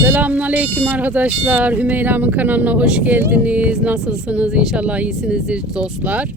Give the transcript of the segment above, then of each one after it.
Selamünaleyküm arkadaşlar. Hümeyra'mın kanalına hoş geldiniz. Nasılsınız? İnşallah iyisinizdir dostlar.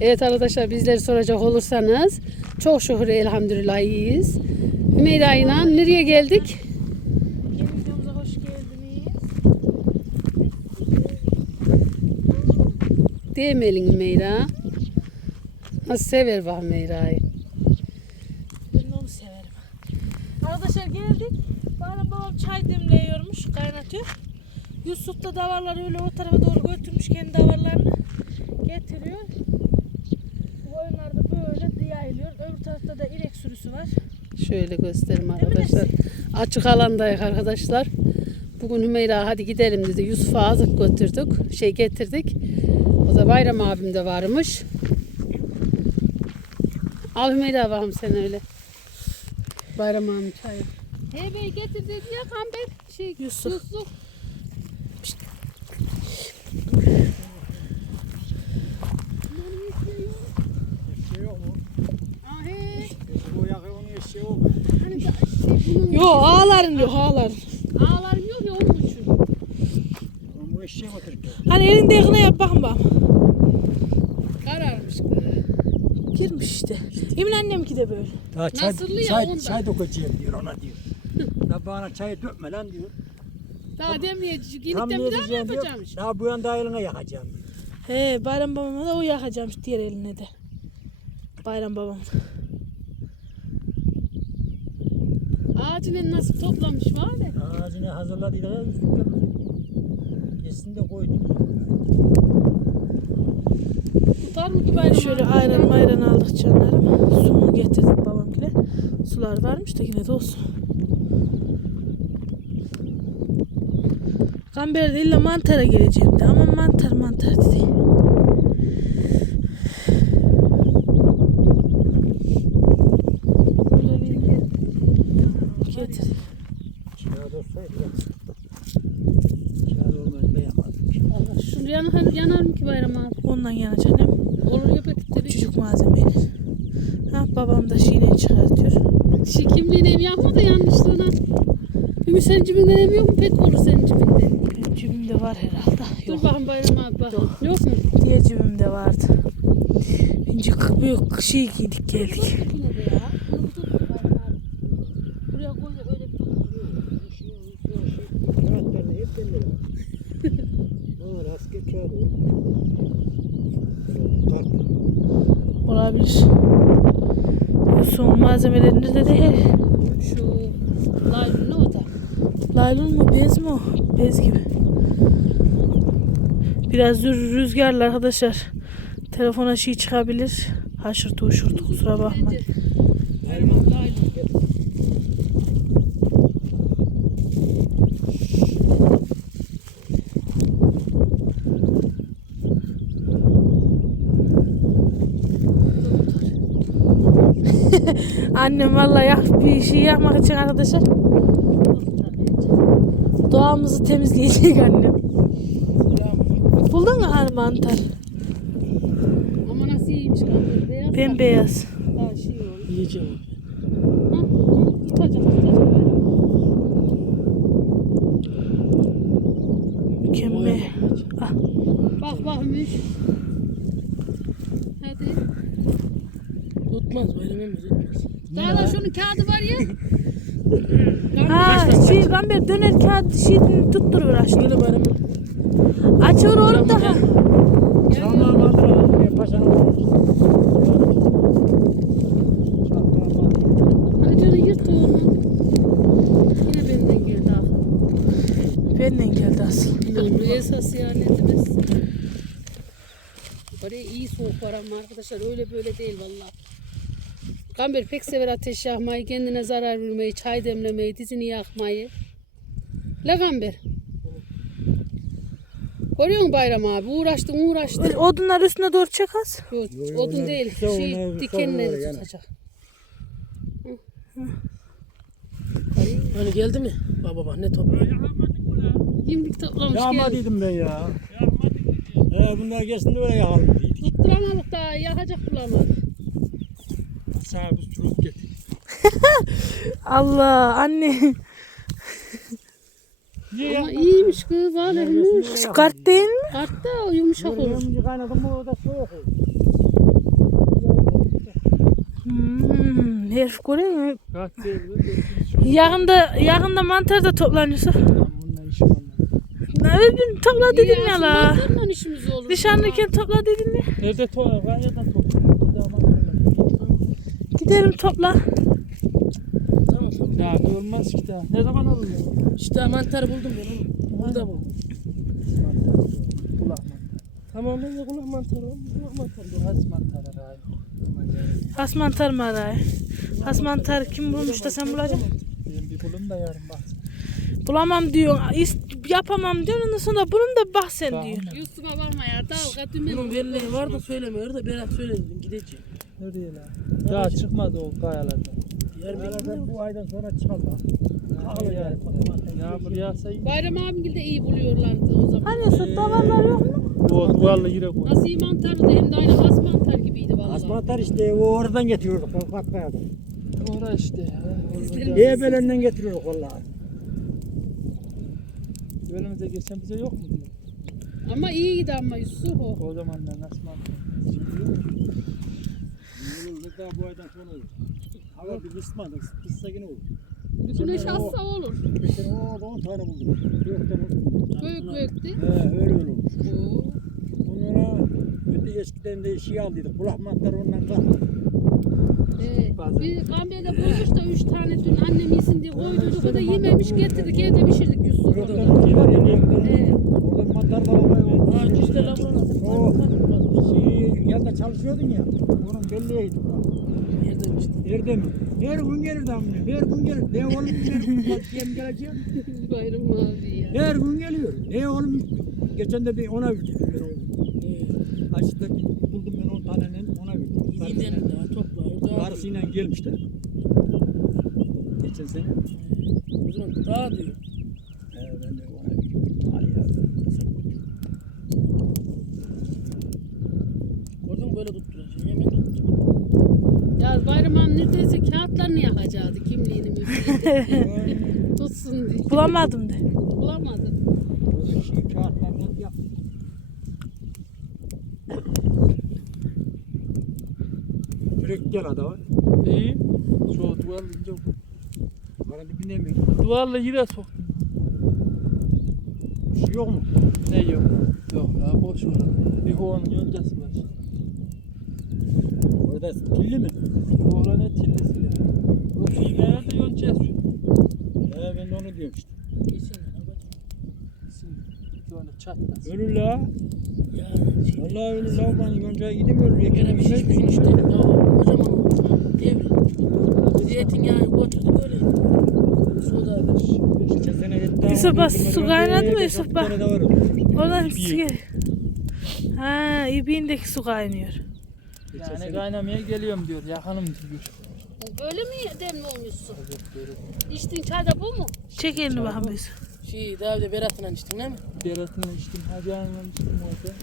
Evet arkadaşlar bizleri soracak olursanız çok şükür elhamdülillah iyiyiz. Hümeyra ile nereye geldik? Videomuza hoş geldiniz. Değmelin Hümeyra. Nasıl sever bak Hümeyra'yı. Ben onu severim. Arkadaşlar geldik. Çay demliyormuş, kaynatıyor. Yusuf da davarları öyle o tarafa doğru götürmüş kendi davarlarını. Getiriyor. Bu oyunlar da böyle yayılıyor. Öbür tarafta da inek sürüsü var. Şöyle göstereyim arkadaşlar. Açık alandayız arkadaşlar. Bugün Hümeyra hadi gidelim dedi. Yusuf'a azık götürdük. Şey getirdik. O da Bayram abim de varmış. Al Hümeyra bakalım sen öyle. Bayram abim çayı. Hey bey getir dedi ya kamber. Şey, Yusuf. Yusuf. Yo ağların yok ağların. ağlarım yok ya onun için. Bu eşeğe götürdü. Hani elinde yakına yap bakın bak. Kararmış. Girmiş işte. Emin annemki de böyle. Daha çay, Nasıllı ya çay, ondan? çay dökeceğim diyor ona diyor. Ya bana çayı dökme lan diyor. Daha Tam gidip de ne bir daha ne diyeceğim diyor. yapacağımış? Daha bu yanda ayılına yakacağım diyor. He bayram babama da o yakacakmış diğer eline de. Bayram babam. Ağacını nasıl toplamış var ya. Ağzını hazırladıydı ya üstüne. Kesin de koydu. Tutar mı ki bayram Şöyle ayran mayran aldık canlarım. Sumu getirdik babamgile. Sular varmış da yine de olsun. Gamber de illa mantara geleceğim de ama mantar mantar dedi. Getir. Allah şunu yanar, yanar mı ki bayram abi? Ondan yana canım. Olur ya pek. Küçücük malzemeyle. Ha babam da Ümit senin cibinden ev yok mu? Pek olur senin cibinde. Benim cebimde var herhalde. Dur Yok. bakın bayram abi bak. Yok mu? Diğer cebimde vardı. İnce kı- büyük şey giydik geldik. Olabilir. Son malzemelerinde de de her. Şu laylon ne o da? Laylon mu bez mi o? Bez gibi. Biraz rü- rüzgarlı arkadaşlar. Telefona şey çıkabilir. Haşırtı uşurtu kusura bakmayın. Annem valla yak bir şey yapmak için arkadaşlar doğamızı temizleyecek annem. Buldun mu hani mantar? Ama nasıl iyiymiş kanka. Beyaz. Bembeyaz. Daha şey olur. Yiyeceğim. Ha? Tutacak. Mükemmel. Ah, Bak bakmış. Hadi. Tutmaz bayram emmi tutmaz. Daha da şunun kağıdı var ya. ha şey Gamber döner kağıt şeyini tutturur açtı. Şöyle bayram emmi. Açıyor oğlum daha. Çalma mandıra ne paşanın. Acını yırt oğlum. Yine benden geldi ha. Benden geldi asıl. Esas yani etmez. Oraya iyi soğuk var ama arkadaşlar öyle böyle değil valla. Gamber pek sever ateş yakmayı, kendine zarar vermeyi, çay demlemeyi, dizini yakmayı. La Gamber. Görüyor musun Bayram abi? Uğraştın uğraştın. Odunlar üstüne doğru çek az. Yok, Yo, yo, odun onlar değil. kısa, onlar Şey, dikenleri yani. tutacak. Hani geldi mi? Baba bak ne topluyor. Yimlik toplamış geldi. Yağmadıydım ben ya. Ee, bunlar gelsin de böyle yakalım dedik. Tutturamadık daha yakacak bulamadık. Bir sürüp getir. Allah anne. Niye Ama ya? iyiymiş kız valehmiş. Şu kart değil mi? Artta o yumuşak olur. Önce kaynadım mı o da soğuk olur. Hmm, herif görüyor musun? Yıl Yakında, yakında mantar da toplanıyorsa. Ne bileyim topla dedim ya la. Nişanlıyken topla dedim ya. Nerede to Kanya'dan topluyorum. Gidelim topla. Tamam. Ya olmaz ki daha. Ne zaman ya? İşte mantarı buldum ben onu. Burada buldum. Kulak mantarı. Tamam ben de kulak mantarı. Kulak mantarı. Has mantarı canım. Has mantar mı arayı? Has mantar kim bulmuş da sen bulacaksın? Ben bir bulun da yarın bak. Bulamam ist- yapamam diyorsun. Ondan sonra bulun da bak sen diyorsun. Yusuf'a bakma ya. Dalga dümen. Bunun belleği var da söylemiyor da Berat söyledi gideceğim. Nereye lan? Daha çıkmadı o kayalardan. Kayalardan bu aydan sonra yani. Yağmur yağsa iyi. Bayram abimgil de iyi buluyorlardı o zaman. Hani su davarlar yok mu? O duvarla yine koy. Nasıl iyi mantardı hem de aynı has mantar gibiydi vallahi. Asmantar işte o oradan getiriyorduk bak bak bak. Orada işte ya. Niye belenden getiriyorduk vallahi. Önümüze geçen bize yok mu diyor. Ama iyiydi ama Yusuf o. O zaman da nasıl mantar? Olur daha bu aydan sonra olur. Hava bir ısmadı, ısıtsa yine olur. Güneş atsa olur. Geçen o orada 10 tane buldum. Buldum. Büyük büyüktü. He öyle öyle olmuş. Oo. Onlara öte eskiden de şey aldıydık. Kulak mantarı ondan kaldı. Ee, bir kamberede koymuş da üç tane dün annem yesin diye koyduyduk. O da yememiş getirdik evde pişirdik Yusuf'u. Şey. Ee, Oradan mantar var. Ağaç işte la bana. Şey yanında çalışıyordun ya. Onun belliydi. Nereden işte. Nerede mi? Her gün gelir damla. Her gün gelir. Ne oğlum geleceğim geleceğim. bayram abi ya. Her gün geliyor. Ne oğlum? Geçen de bir ona verdim ben onu. Açıkta buldum ben 10 tanenin ona verdim. Gidinden daha topla. Daha Karısıyla gelmişler. Geçen sene. O zaman daha diyor. Ee, ben de ona verdim. Al ya. sen götür. Gördün mü böyle tutturacaksın. Hemen tut. Ya bayram abi neredeyse kağıtlarını yakacaktı kimliğini mümkün Tutsun diye. Bulamadım de. Bulamadım. Da şey kağıtlardan yaptı. Direkt gel adama. İyi. Şu duvarla ince Bana dibine mi? Duvarla yine soktum. Bir şey yok mu? Ne yok? Yok la boş ver. Bir hovanın yoncası var. Orada kirli mi? Hova ne tillisi ya. O fiilere de yoncası. He ben de onu diyorum işte. Sonra çatlasın. Ölür la. Ya. Vallahi ölür la. Ben yonca gidip ölür. Gene Ekim bir şey işte. işte. Ya kocaman olmuş. Devrim. Zeytinyağı götürdük öyle. Soda Geçen sene yetti. Yusuf bas, su kaynadı mı Yusuf bak? Oradan hepsi gel. Ha, ibiğindeki su kaynıyor. Yani kaynamaya geliyorum diyor. Yakınım diyor. Böyle mi demli olmuşsun? İçtiğin çay da bu mu? Çek elini bakalım Yusuf. Şey daha önce Berat'la içtin değil mi? Berat'ını içtim. Hacı Hanım'la içtim orada.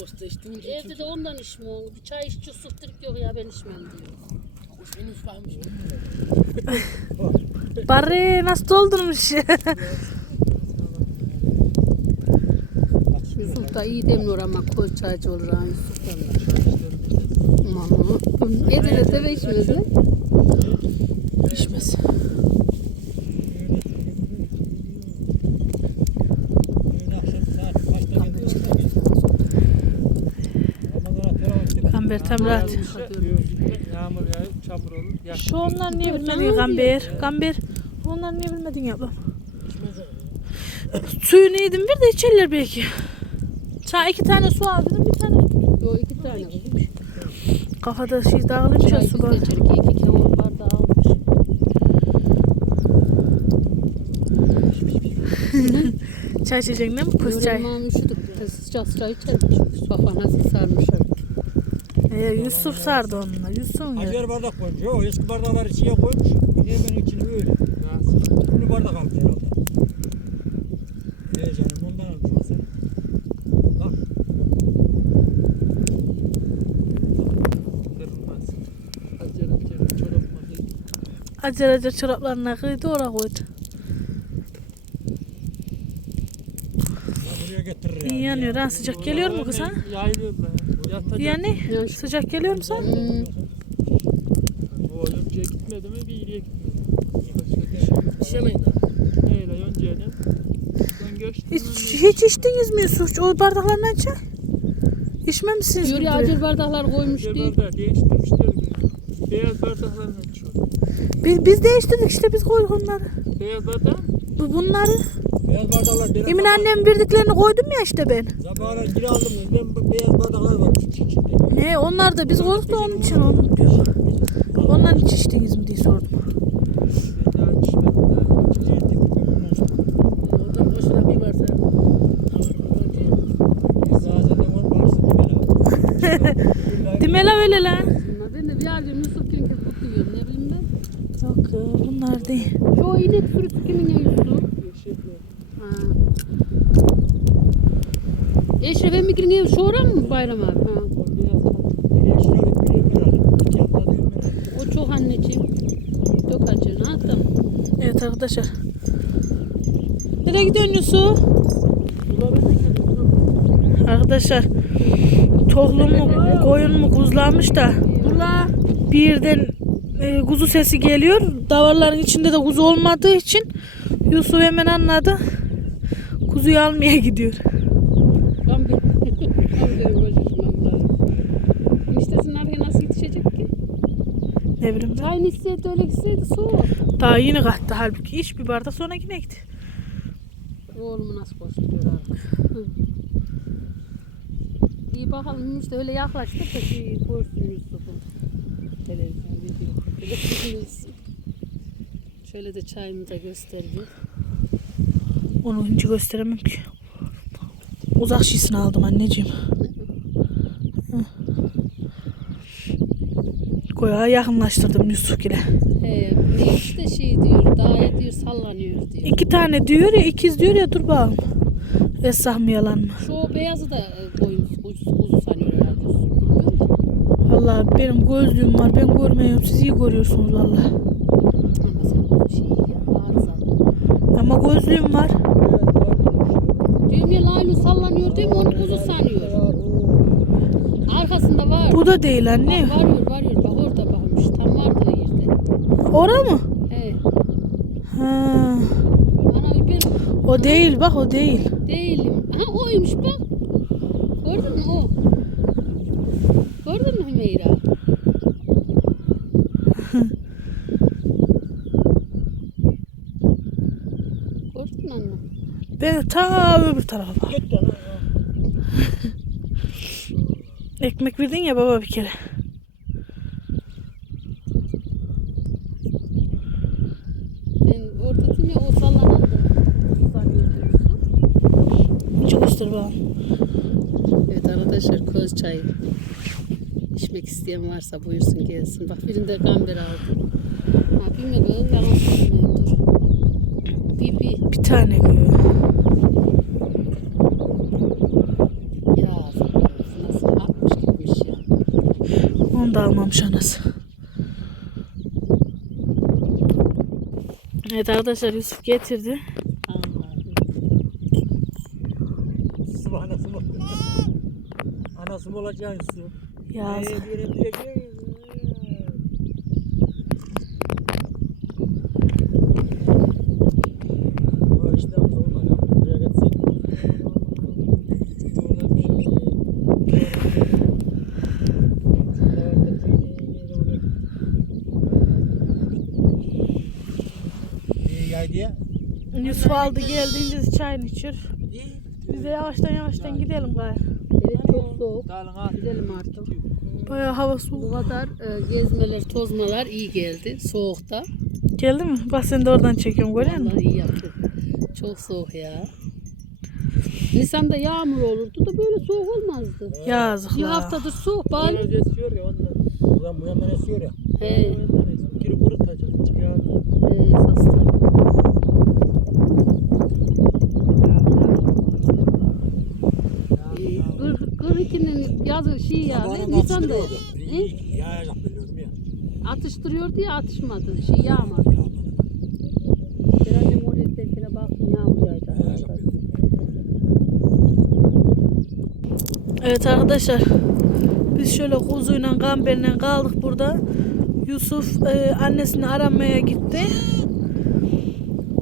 Posta içtin. Evde de ondan içmiyor. Bir çay içiyor sıktırık yok ya ben içmem diyor. Benim ufakmış. Bari nasıl doldurmuş. Yusuf da iyi demliyor ama koy çaycı olur ha Yusuf da. Mama. Evde de içmedi. İçmez. Kamber tam rahat. Yağmur yağıyor, çamur olur. Şu onlar niye bilmedin Kamber? Kamber. Onlar niye bilmedin ablam? Suyunu yedim bir de içerler belki. Sana iki tane su al dedim bir tane. Yo iki tane kızım. Kafada şey dağılmış ya Çay su var. içerik. İki kavun bardağı almış. Çay içeceksin değil mi? Kız çay. Öğrenmem üşüdük. Sıcak sıcak içermiş. Bak nasıl sarmışlar. Ee, Yusuf sardı onunla. Yusuf ya. Acar bardak koymuş. O eski bardakları içine koymuş. Hemen içini böyle. nasıl? Bunu bardak almış herhalde. Ee canım ondan almış o sen. Bak. Kırılmaz. Acar acar çorap mı? Acar acar çoraplarına kıydı oraya koydu. Buraya getirir İyi yanıyor ha sıcak geliyor mu kız ha? Yayılıyorum ben. Yatacak. Yani Yani- sıcak geliyor mu sana? Hmm. Gitmedi mi bir iyiye gitmedi. İşemeyin. Neyle önceden. Ben göçtüm. Hiç, hiç içtiniz mi Yusuf? O bardaklarını aç. İçmemişsiniz Yürü mi? acil bardaklar koymuş değil. bardağı değiştirmişler. Beyaz bardaklarla içiyor. Biz, biz değiştirdik işte biz koyduk onları. Beyaz bardağı Bu, bunları. Beyaz bardaklar. benim Emin annem bildiklerini koydum ya işte ben. Sabahına geri aldım. Ben bu beyaz bardaklar varmış içinde. Ne onlar da biz koyduk da onun için onu diyor. Ondan hiç içtiniz mi diye sordum. ben daha içmedim daha. Yedim, bugün olsun. Oradan boşuna bir varsa. Zaten de var, varsın bir bela. Dimela öyle lan. Ama Ben de bir alıyorum Yusuf çünkü bu diyor ne bileyim ben. Yok ya, bunlar değil. Şu inek sürüsü kimin ya Yusuf? Ha. Eşref Emmi'nin evi şu oran mı Bayram abi? Ha. O çok anneciğim. Dök acını tamam. Evet arkadaşlar. Nereye gidiyorsun Yusuf? Arkadaşlar tohlu mu koyun mu kuzlamış da birden e, kuzu sesi geliyor. Davarların içinde de kuzu olmadığı için Yusuf hemen anladı. Kuzuyu almaya gidiyor. Tam bir. Tam bir. Eniştesinin arkaya nasıl yetişecek ki? Ne bileyim ben. Çayını isteydi öyle gitseydi soğuk. Daha kattı halbuki. İç bir bardak sonra yine gitti. Oğlumu nasıl koşturuyor arkada. İyi bakalım işte öyle yaklaştı da şey görsün Yusuf'u. Televizyon video. Şöyle de çayını da göster bir. Onu hiç gösteremem ki. Uzak şişini aldım anneciğim. Hı. Koyağa yakınlaştırdım Yusuf ile. He, işte şey diyor, dağa diyor sallanıyor diyor. İki tane diyor ya ikiz diyor ya dur bakalım. Esah mı yalan mı? Şu beyazı da koyun kuzu, kuzu sanıyor herhalde. Bilmiyorum da. Vallahi benim gözlüğüm var ben görmüyorum siz iyi görüyorsunuz vallahi. Ama şey gözlüğüm var. Diyorum ya Laylu sallanıyor diyorum onu kuzu sanıyor. Arkasında var. Bu da değil anne. Bak, varıyor varıyor bak orada bakmış tam vardı o yerde. Ora mı? He. Ha, Ana ben o değil bak o değil. değilim. Ha oymuş bak. Gördün mü o? Gördün mü Hümeyra? Gördün mü anne? Ben ta öbür tarafa. Ekmek verdin ya baba bir kere. Ben orada dedim ya o sallanan da bakalım. Evet arkadaşlar köz çayı. İçmek isteyen varsa buyursun gelsin. Bak birinde gamber aldı. Ha bilmiyorum yalan söylemiyorum dur. Bir bir Bir tane koyuyor. ya nasıl atmış gitmiş ya. Anası. Evet arkadaşlar Yusuf getirdi. Su anası mı? Anası mı olacaksın su? Yazık. Ee, bir emzirecek. O işte olma ya. Buraya gitsin. Orada bir şey. İyi yaydı ya. Yusuf aldı geldiğince çayını içiyor. Biz de yavaştan yavaştan gidelim gayrı. Evet çok soğuk. Gidelim artık. Bayağı hava Bu soğuk. kadar e, gezmeler, tozmalar iyi geldi soğukta. Geldi mi? Bak sen de oradan çekiyorum görüyor musun? İyi yaptı. Çok soğuk ya. Nisan'da yağmur olurdu da böyle soğuk olmazdı. Bir Yazıklar. haftadır soğuk bari. Böyle esiyor ya ondan. Buradan bu yandan esiyor ya. He, Ondan esiyor. Kiri kurutacak. Ya. he, sastı. Ee, Kır, kır yazı şey ya. Sabahın Nisan'da? İyi, Yağacak biliyordum ya. atıştırıyordu ya atışmadı. Şey yağmadı. Oraya derkene baktım yağmur biliyordum. Evet arkadaşlar. Biz şöyle kuzuyla gamberle kaldık burada. Yusuf e, annesini aramaya gitti.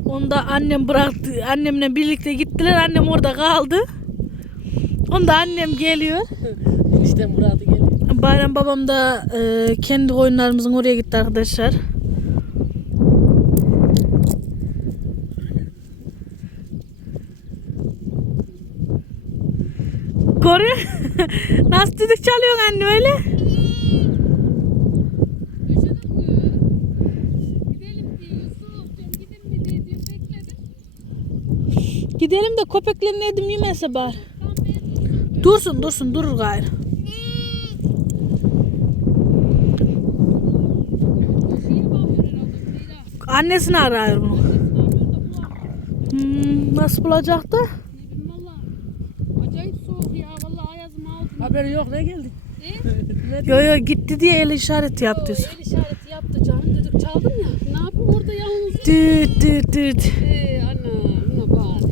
Onu da annem bıraktı. Annemle birlikte gittiler. Annem orada kaldı. Onda annem geliyor. İşte Murat'ı geliyor. Bayram babam da e, kendi oyunlarımızın oraya gitti arkadaşlar. Musun? Nasıl düdük çalıyorsun anne öyle? Gidelim de köpeklerin edim yemese bari. Dursun dursun durur gayrı. Annesini arıyor bunu. Hmm, nasıl bulacaktı? Acayip soğuk ya. Vallahi ayazım aldım. Haberi yok ne geldi? Yo yo gitti diye el işareti yaptı. El işareti yaptı canım. Düdük çaldım ya. Ne yapayım orada yalnız? Düt düt düt. Ee, ana. Buna bari.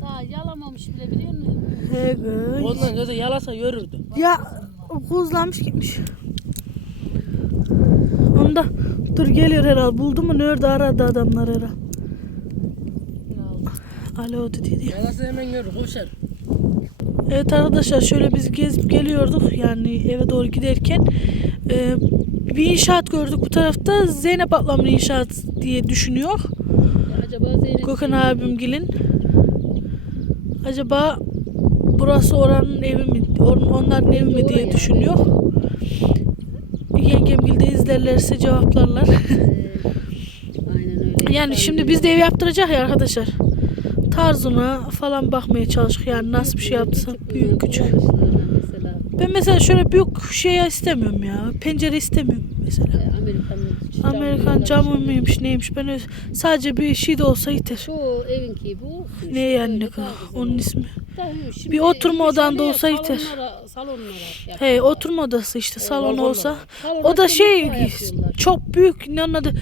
Daha yalamamış bile biliyor musun? He gıy. Yalasa yürürdü. Ya kuzlamış gitmiş. Onda dur geliyor herhal. Buldu mu nerede aradı adamlar herhal. Alo dedi. Yalasa hemen yürür koşar. Evet arkadaşlar şöyle biz gezip geliyorduk yani eve doğru giderken e, bir inşaat gördük bu tarafta Zeynep ablamın inşaat diye düşünüyor. Acaba Zeynep Gökhan abim gelin. Acaba burası oranın evi mi, on- onların evi mi diye düşünüyor. Yengem de izlerlerse cevaplarlar. Yani şimdi biz de ev yaptıracak ya arkadaşlar. Tarzına falan bakmaya çalıştık yani nasıl bir şey yaptıysak büyük küçük. Ben mesela şöyle büyük şey istemiyorum ya. Pencere istemiyorum mesela. e, Amerikan Amerikan camı mıymış neymiş ben öyle- sadece bir şey de olsa yeter. Şu evinki bu. Ne yani ne kadar onun oldu. Şimdi Bir oturma odanda şöyle olsa yeter. Salonlara, salonlara yap. He oturma odası işte salon balkonda. olsa. Salona O da şey yapıyorlar. çok büyük ne onun adı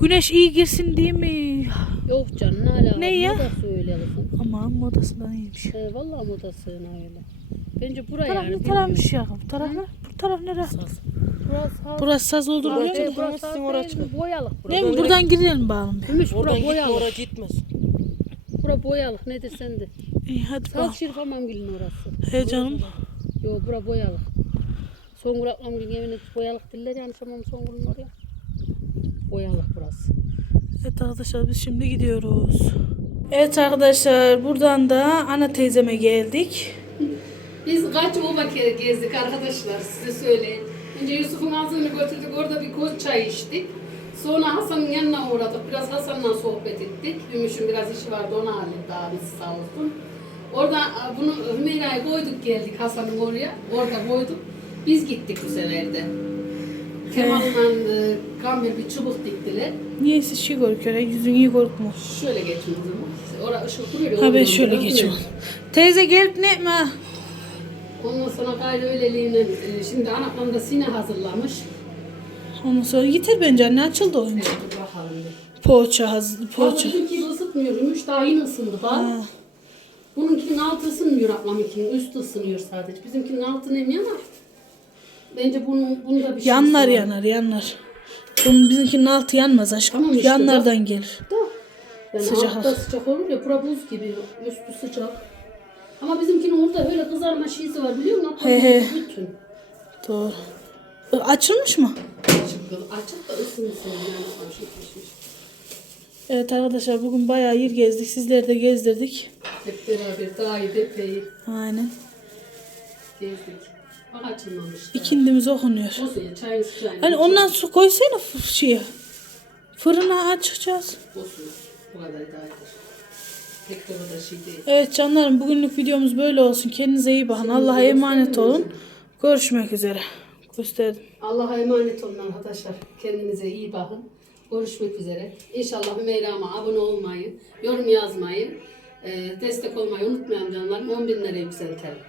güneş iyi girsin diye mi? Yok canım ne alaka? Ne ya? Modası öyle kızım. Aman modasından iyiymiş. He, vallahi modası öyle. Bence buraya Taraf yani. ne tarafmış ya? Bu taraf ne? Bu taraf nere? Burası sağ. Burası saz Burası, biliyor musun? burası sağ orası değil mi? Boyalık Ne burası. mi? Buradan gidelim bakalım. bir. Gümüş bura Oradan gitme boyalık. oraya gitmez. Bura boyalık ne desen de. İyi hadi Saz bakalım. Şerif Amamgil'in orası. He canım. Yo bura boyalık. Songül Amamgil'in evine boyalık diller yanlış ama Songül'ün oraya. Boyalık burası. Evet arkadaşlar biz şimdi gidiyoruz. Evet arkadaşlar buradan da ana teyzeme geldik. Biz kaç oba kere gezdik arkadaşlar size söyleyeyim. Önce Yusuf'un ağzını götürdük orada bir koz çay içtik. Sonra Hasan'ın yanına uğradık. Biraz Hasan'la sohbet ettik. Gümüş'ün biraz işi vardı ona halletti abisi sağ olsun. Orada e, bunu Hümeyra'ya koyduk geldik Hasan'ın oraya. Orada koyduk. Biz gittik bu sefer de. Kemal'la e, Kamber bir çubuk diktiler. Niyeyse şey görüküyor. ya, Yüzün iyi görükmüyor. Şöyle geçin o zaman. Orada ışık duruyor. Ha ben oradan şöyle biraz duruyor. Teyze gelip ne etme? Ondan sonra gayrı öyleliğine e, şimdi anaklarım da sine hazırlamış. Ondan sonra yeter bence anne açıldı oyuncu. Dur bakalım bir. Poğaça hazır. Poğaça. Poğaça. Bizimki ısıtmıyor. Üç daha yeni ısındı bak. Ha. Bununkinin altı ısınmıyor ablamınkinin. Üstü ısınıyor sadece. Bizimkinin altı nem yanar. Bence bunun, bunda bir şey Yanar yanar yanar. Bunun bizimkinin altı yanmaz aşkım. Tamam işte Yanlardan gelir. Da. Yani Sıcak. altta sıcak olur ya. Bura buz gibi. Üstü sıcak. Ama bizimkinin orada öyle kızarma şeysi var biliyor musun? He he. Bütün. Doğru. Açılmış mı? Açık, açık da ısınsın yani. Evet arkadaşlar bugün bayağı yer gezdik. Sizleri de gezdirdik. Hep beraber iyi depeyi Aynen. gezdik. Bak açılmamış. İkindimiz okunuyor. Olsun ya çayın sıcağını. Hani ondan su koysana f- şeye. Fırına açacağız. Olsun. Bu kadar idaredir. Pek de o da şey değil. Evet canlarım bugünlük videomuz böyle olsun. Kendinize iyi bakın. Allah'a emanet olun. Görüşmek üzere. Gösterdim. Allah'a emanet olun arkadaşlar. Kendinize iyi bakın. Görüşmek üzere. İnşallah Hümeyra'ma abone olmayı, yorum yazmayı, destek olmayı unutmayın canlarım. 10 binlere yükseltelim.